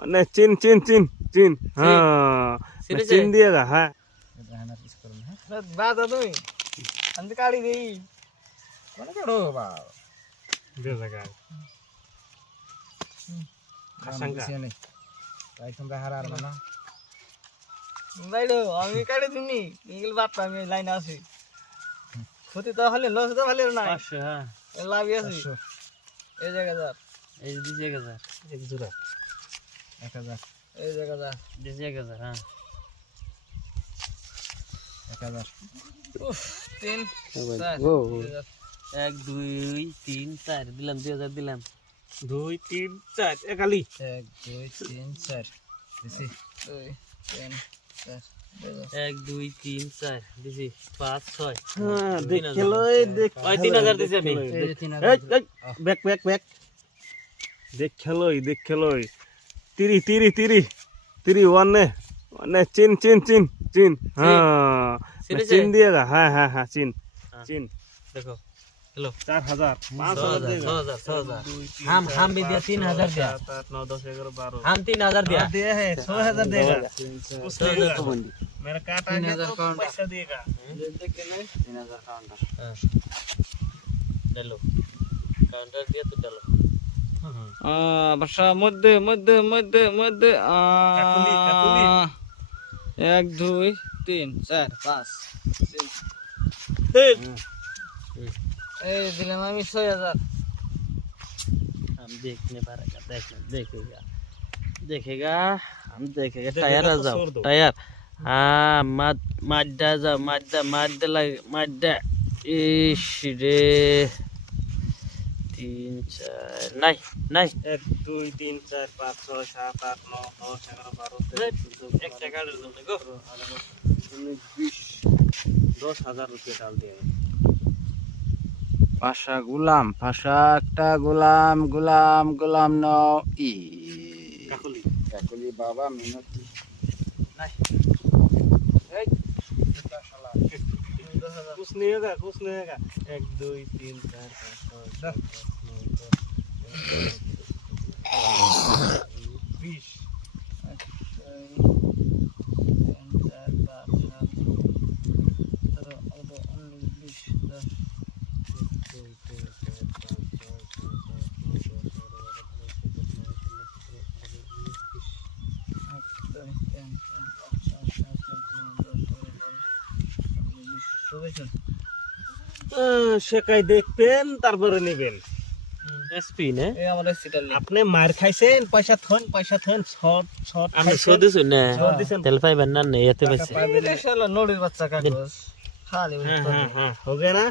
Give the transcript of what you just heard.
মানে চিন চিন চিন চিন হ্যাঁ চিন দিয়েগা হ্যাঁ বাদ তুমি আমি কাড়ি দেই মানে কাড়ো বা দে জায়গা আশঙ্কা তাই তোমরা হারার না বাইলো আমি কাড়ি দিনি ইগল বাদ আমি লাইন আছি ক্ষতি তো হলে লস তো হলে না 500 হ্যাঁ লাভ আছে এই জায়গা যা এই যে জায়গা যা এক জোড়া 1000 এই জায়গা যা এই জায়গা যা হ্যাঁ 1000 উফ 3 4 1 2 3 4 দিলাম 2000 দিলাম 2 3 4 একালি 1 2 3 4 দিছি 2 3 4 1 2 3 4 দিছি 5 6 হ্যাঁ দেখলই দেখ 3000 দিছি আমি এই ব্যাক ব্যাক ব্যাক দেখলই 30 ওয়ানে মানে চিন চিন চিন চিন হ্যাঁ চিন দিয়েগা হ্যাঁ হ্যাঁ হ্যাঁ চিন চিন देखो हेलो 4000 5000 6000 हम भी दिया 3000 दिया 8 9 10 11 12 हम 3000 दिया दिया है 6000 देगा कुछ नहीं तो बंदी मेरा काटा गया तो पैसा देगा देख के नहीं 3000 काउंटर हां डालो काउंटर दिया तो डालो बसा मध्य मध्य मध्य मध्य काकुली 1 2 3 4 5 ए दिलम আমি 6000 हम देखने पाएगा देखेगा हम देखेगा टायर आ जाओ टायर हां माड्डा जाओ माड्डा इश रे 3 4 नहीं 1 2 3 4 5 6 7 8 9 10 11 12 एक टाका दे दो गो 10000 रुपया डाल दिया পাশা গোলাম পাশা একটা গোলাম গোলাম গোলাম ন ই কাকুলি কাকুলি বাবা মিনতি নাই এই শালা कुछ नहीं होगा 1 2 3 4 5 6 20 শেখাই দেখবেন তারপরে নেবেন এসপি না এই আমাদের সিটার আপনি মার খাইছেন পয়সা থন শর্ট শর্ট আমি সদিছো না তেল পাইবেন না এতে পাইছে শালা নড়ির বাচ্চা কাগজ খালি হ্যাঁ হ্যাঁ হ্যাঁ हो गया ना